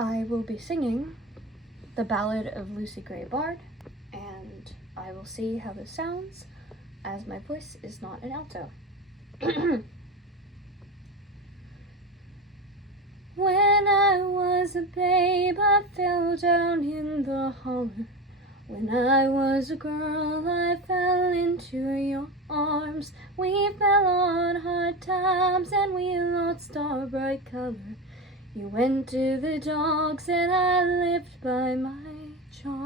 I will be singing the Ballad of Lucy Gray Baird, and I will see how this sounds, as my voice is not an alto. When I was a babe, I fell down in the holler. When I was a girl, I fell into your arms. We fell on hard times and we lost our bright color. You went to the dogs and I lived by my charms.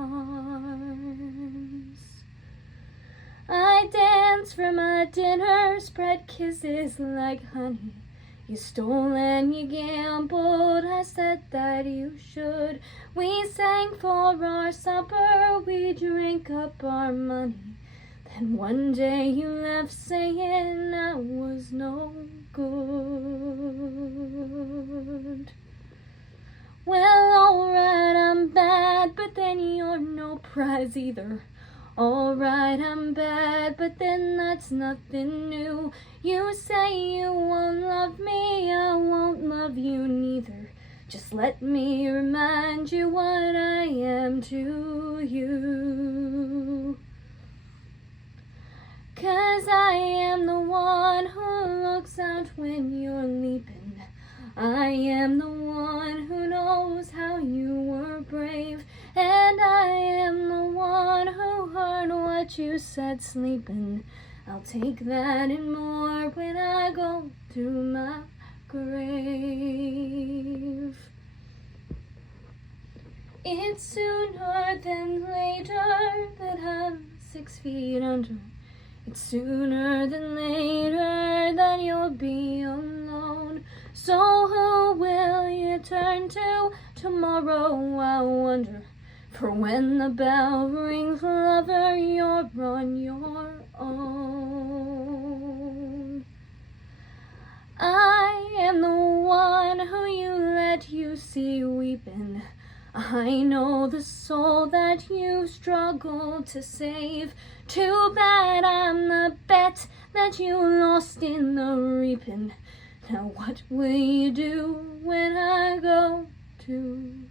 I danced for my dinner, spread kisses like honey. You stole and you gambled, I said that you should. We sang for our supper, we drank up our money. Then one day you left saying I was no good. Well, alright, I'm bad, but then you're no prize either. Alright, I'm bad, but then that's nothing new. You say you won't love me, I won't love you neither. Just let me remind you what I am to you. 'Cause I am the one who looks out when you're leaping. I am the one who knows how you were brave. And I am the one who heard what you said sleeping. I'll take that and more when I go to my grave. It's sooner than later that I'm 6 feet under. It's sooner than later that you'll be alone. So who will you turn to tomorrow, I wonder? For when the bell rings, lover, you're on your own. I am the one who you let you see weeping. I know the soul that you struggled to save. Too bad I'm the bet that you lost in the reaping. Now what will you do when I go to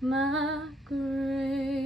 my grave?